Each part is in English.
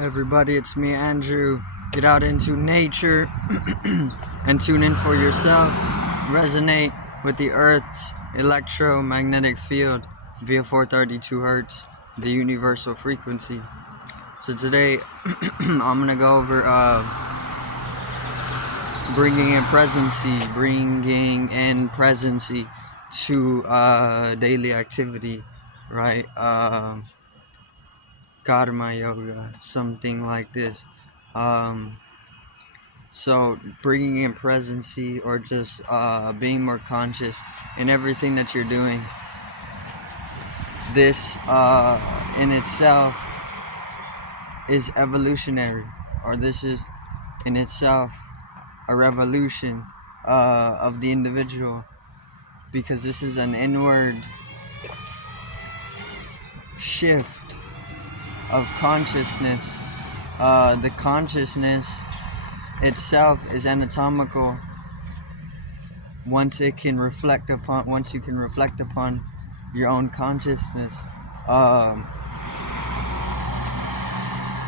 Everybody, it's me, Andrew. Get out into nature and tune in for yourself. Resonate with the Earth's electromagnetic field via 432 Hertz, the universal frequency. So today, I'm going to go over bringing in presency to daily activity, right? Karma yoga, something like this. So bringing in presency, or just being more conscious in everything that you're doing. This in itself is evolutionary, or this is in itself a revolution of the individual, because this is an inward shift of consciousness. The consciousness itself is anatomical once you can reflect upon your own consciousness,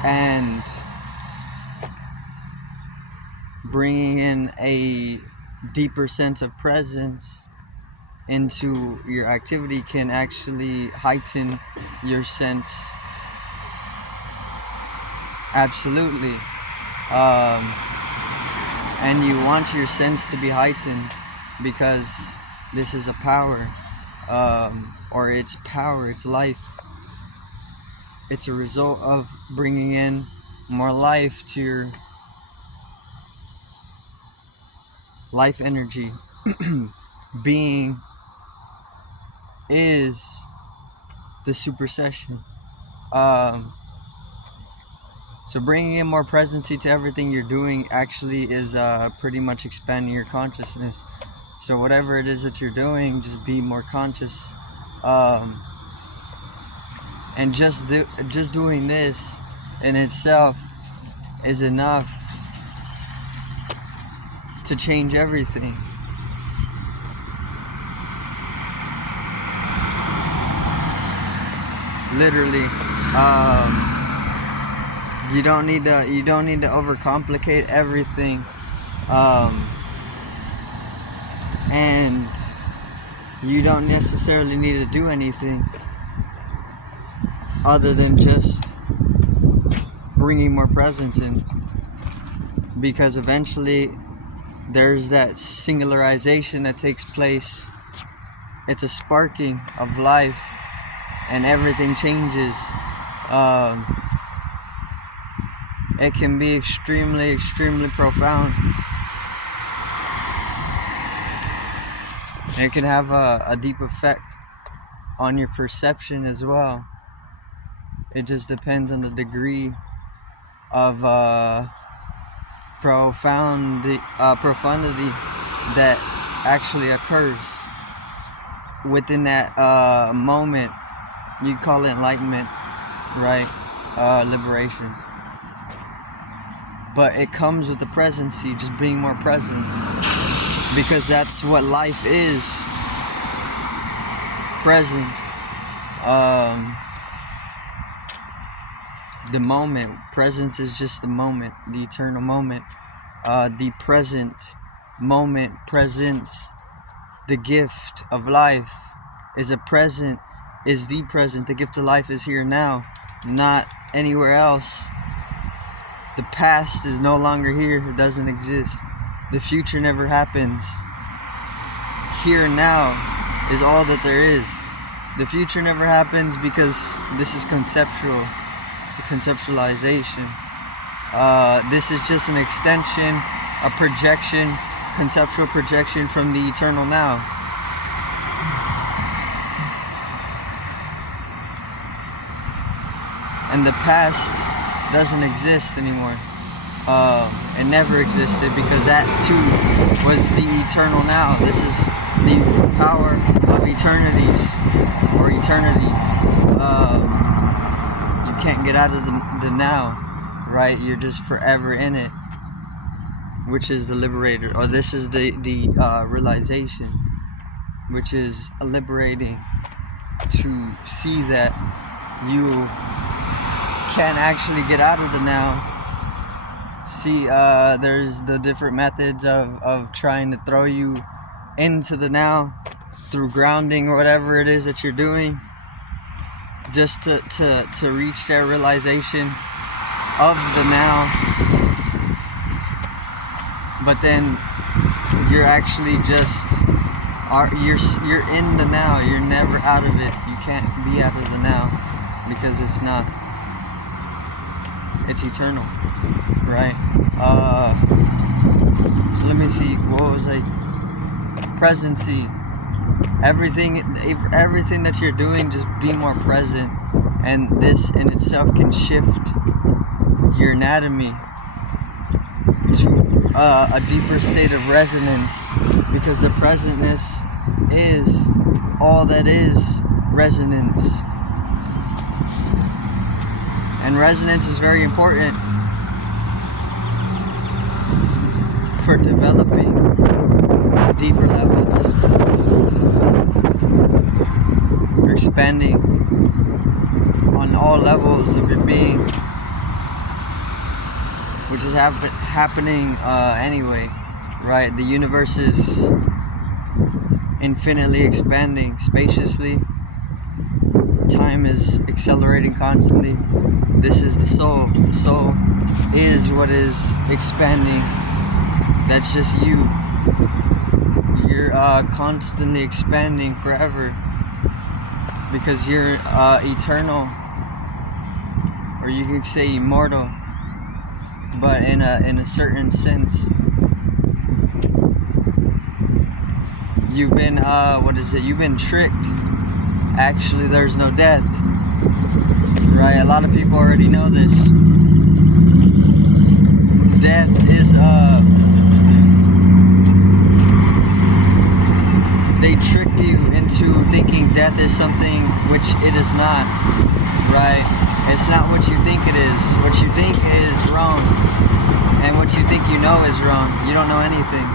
and bringing in a deeper sense of presence into your activity can actually heighten your sense. Absolutely. And you want your sense to be heightened because this is a power, or it's power, it's life. It's a result of bringing in more life to your life energy. Being is the supersession. So bringing in more presency to everything you're doing actually is pretty much expanding your consciousness. So whatever it is that you're doing, just be more conscious. And just doing this in itself is enough to change everything. Literally. You don't need to overcomplicate everything, and you don't necessarily need to do anything other than just bringing more presence in, because eventually there's that singularization that takes place. It's a sparking of life, and everything changes. It can be extremely, extremely profound. It can have a deep effect on your perception as well. It just depends on the degree of profundity that actually occurs within that moment. You call it enlightenment, right? Liberation. But it comes with the presency, just being more present, because that's what life is. Presence. The moment. Presence is just the moment, the eternal moment. The present moment presents the gift of life. Is the present. The gift of life is here now, not anywhere else. The past is no longer here. It doesn't exist. The future never happens. Here and now is all that there is. The future never happens because this is conceptual. It's a conceptualization. This is just an extension, a projection, conceptual projection from the eternal now. And the past doesn't exist anymore. It never existed, because that too was the eternal now. This is the power of eternities, or eternity. You can't get out of the now, right? You're just forever in it, which is the liberator, or this is the realization, which is liberating, to see that you can't actually get out of the now. See, there's the different methods of trying to throw you into the now through grounding or whatever it is that you're doing, just to reach their realization of the now. But then you're actually just you're in the now. You're never out of it. You can't be out of the now because it's not. It's eternal, right? So let me see. What was I? Presency. Everything that you're doing, just be more present, and this in itself can shift your anatomy to a deeper state of resonance, because the presentness is all that is resonance. And resonance is very important for developing on deeper levels. You're expanding on all levels of your being, which is happening anyway, right? The universe is infinitely expanding spaciously. Time is accelerating constantly. This is the soul. The soul is what is expanding. That's just you. You're constantly expanding forever because you're eternal, or you could say immortal, but in a certain sense. You've been you've been tricked. Actually, there's no death, right? A lot of people already know this. Death is they tricked you into thinking death is something which it is not, right? It's not what you think it is. What you think is wrong, and what you think you know is wrong. You don't know anything.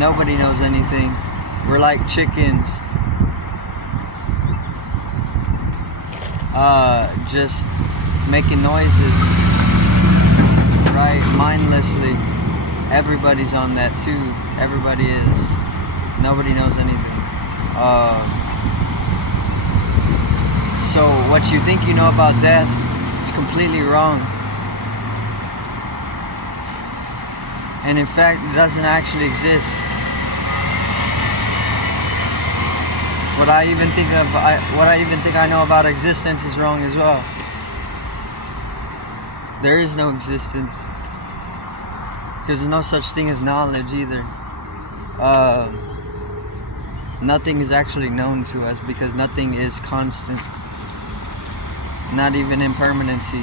Nobody knows anything. We're like chickens, just making noises, right? Mindlessly. Everybody's on that too. Everybody is. Nobody knows anything. So what you think you know about death is completely wrong. And in fact, it doesn't actually exist. What I even think I know about existence is wrong as well. There is no existence, because there's no such thing as knowledge either. Nothing is actually known to us, because nothing is constant, not even impermanency.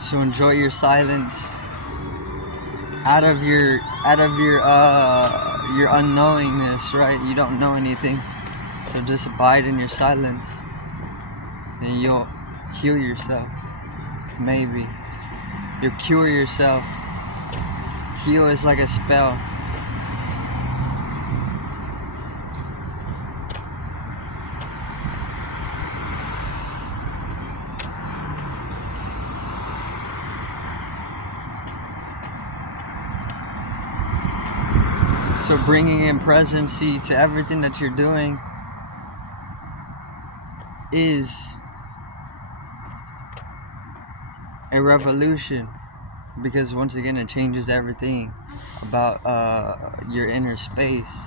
So enjoy your silence out of your unknowingness, right? You don't know anything, so just abide in your silence, and you'll heal yourself. Maybe you'll cure yourself. Heal is like a spell. So bringing in presency to everything that you're doing is a revolution, because once again it changes everything about your inner space.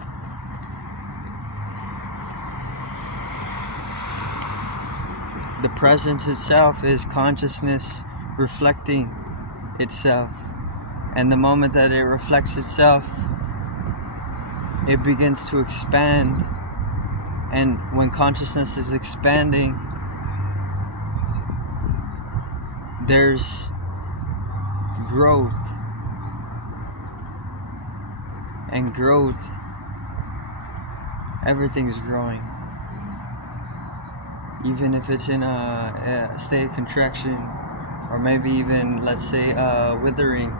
The presence itself is consciousness reflecting itself, and the moment that it reflects itself, it begins to expand. And when consciousness is expanding, there's growth. And growth, everything's growing. even if it's in a state of contraction, or maybe even, let's say, withering.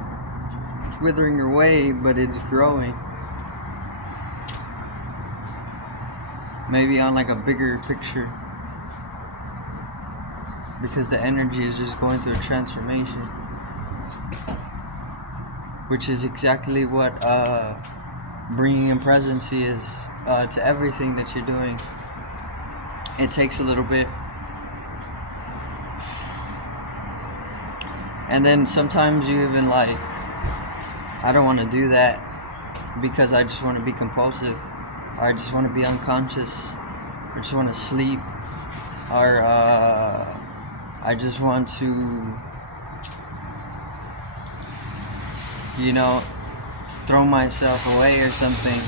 It's withering away, but it's growing. Maybe on like a bigger picture, because the energy is just going through a transformation, which is exactly what bringing in presence is to everything that you're doing. It takes a little bit, and then sometimes you even like, I don't want to do that because I just want to be compulsive, or I just want to be unconscious, or just want to sleep, or I just want to, throw myself away or something,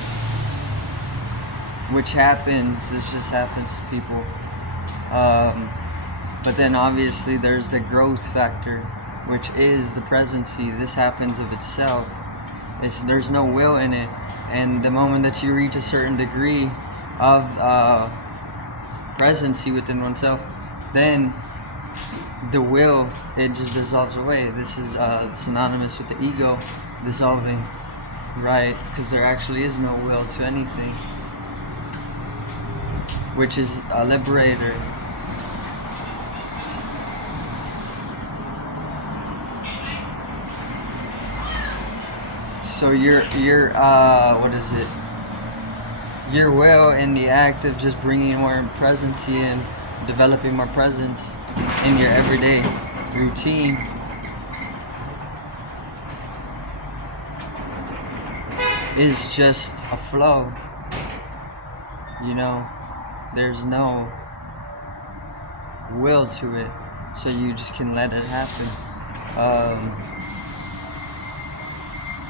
which happens. This just happens to people. But then obviously there's the growth factor, which is the presency. This happens of itself. There's no will in it, and the moment that you reach a certain degree of presency within oneself, then the will, it just dissolves away. This is synonymous with the ego dissolving, right? Because there actually is no will to anything, which is a liberator. So your what is it? Your will in the act of just bringing more presency in, developing more presence in your everyday routine, is just a flow. There's no will to it, so you just can let it happen.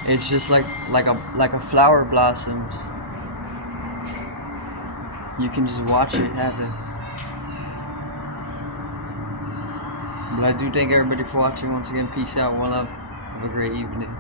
It's just like a flower blossoms. You can just watch it happen. But I do thank everybody for watching. Once again, peace out, one love, have a great evening.